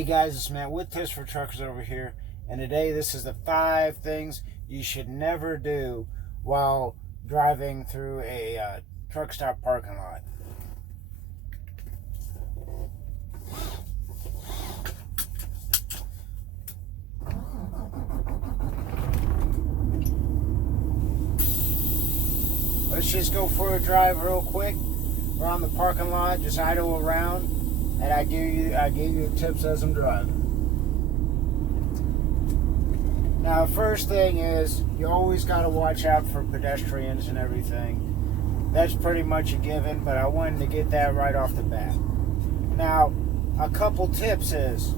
Hey guys, it's Matt with Tips for Truckers over here, and today this is the 5 things you should never do while driving through a truck stop parking lot. Let's just go for a drive real quick around the parking lot, just idle around, and I give you tips as I'm driving. Now, the first thing is you always got to watch out for pedestrians and everything. That's pretty much a given, but I wanted to get that right off the bat. Now, a couple tips is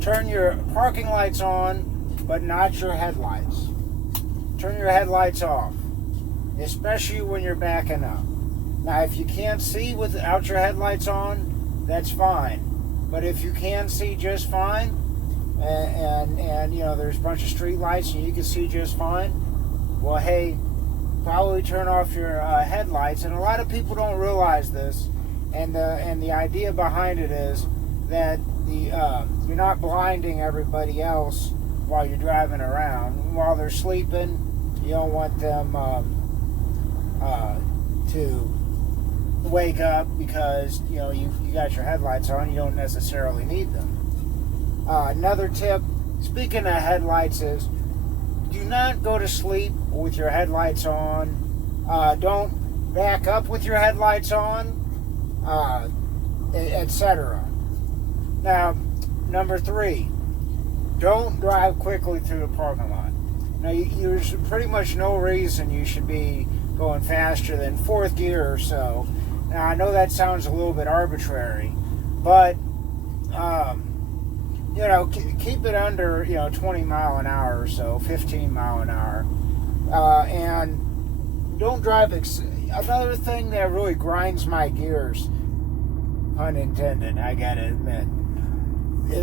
turn your parking lights on, but not your headlights. Turn your headlights off, especially when you're backing up. Now, if you can't see without your headlights on, that's fine. But if you can see just fine, and you know there's a bunch of street lights and you can see just fine, well, hey, probably turn off your headlights. And a lot of people don't realize this, and the idea behind it is that you're not blinding everybody else while you're driving around. While they're sleeping, you don't want them to wake up because you got your headlights on. You don't necessarily need them. Another tip, speaking of headlights, is do not go to sleep with your headlights on. Don't back up with your headlights on, etc. Now, number 3, don't drive quickly through the parking lot. Now, there's pretty much no reason you should be going faster than 4th gear or so. Now, I know that sounds a little bit arbitrary, but keep it under 20 mile an hour or so, 15 mile an hour, and don't drive. Another thing that really grinds my gears, pun intended, I gotta admit,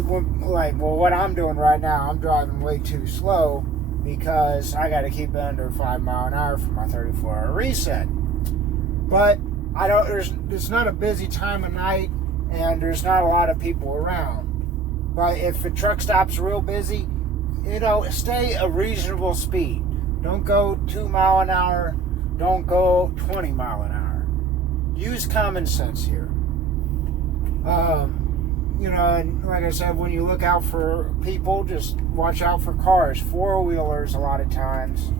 what I'm doing right now, I'm driving way too slow because I got to keep it under 5 mile an hour for my 34-hour reset. But it's not a busy time of night, and there's not a lot of people around. But if the truck stop's real busy, stay a reasonable speed. Don't go 2 mile an hour. Don't go 20 mile an hour. Use common sense here. And like I said, when you look out for people, just watch out for cars. 4-wheelers, a lot of times,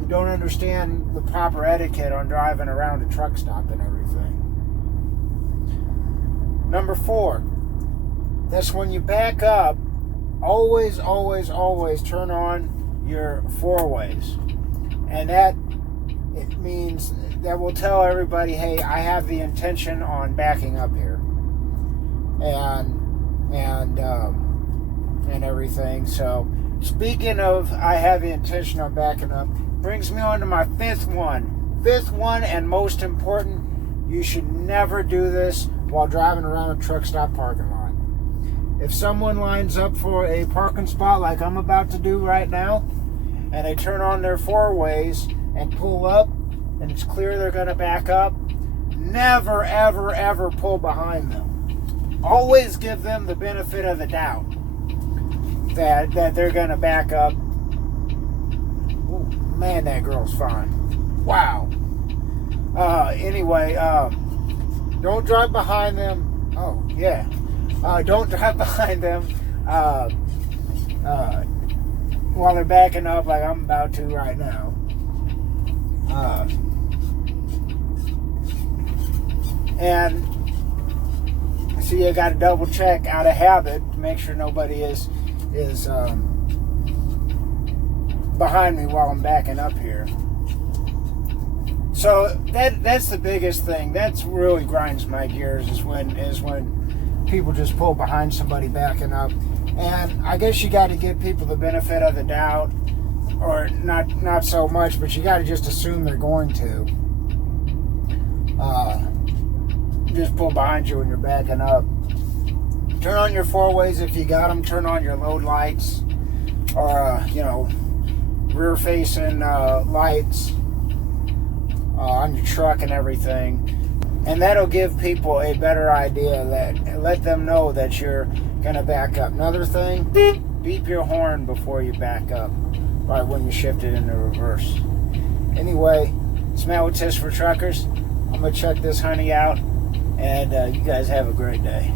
you don't understand the proper etiquette on driving around a truck stop and everything. Number 4, that's when you back up, always, always, always turn on your 4-ways. And it means that will tell everybody, hey, I have the intention on backing up here. And everything. So, speaking of I have the intention on backing up, brings me on to my 5th one. 5th one, and most important, you should never do this while driving around a truck stop parking lot. If someone lines up for a parking spot like I'm about to do right now, and they turn on their 4-ways and pull up, and it's clear they're going to back up, never, ever, ever pull behind them. Always give them the benefit of the doubt that they're going to back up. Ooh, man, that girl's fine. Wow. Anyway, don't drive behind them. Oh, yeah. Don't drive behind them while they're backing up like I'm about to right now. And so you got to double check out of habit to make sure nobody is behind me while I'm backing up here. So that's the biggest thing. That's really grinds my gears is when people just pull behind somebody backing up. And I guess you got to give people the benefit of the doubt, or not so much, but you got to just assume they're going to. Just pull behind you when you're backing up. Turn on your 4-ways if you got them. Turn on your load lights, or rear-facing lights on your truck and everything. And that'll give people a better idea, that let them know that you're gonna back up. Another thing, beep your horn before you back up, right when you shift it into reverse. Anyway, it's Matt with Tips for Truckers. I'm gonna check this honey out, and you guys have a great day.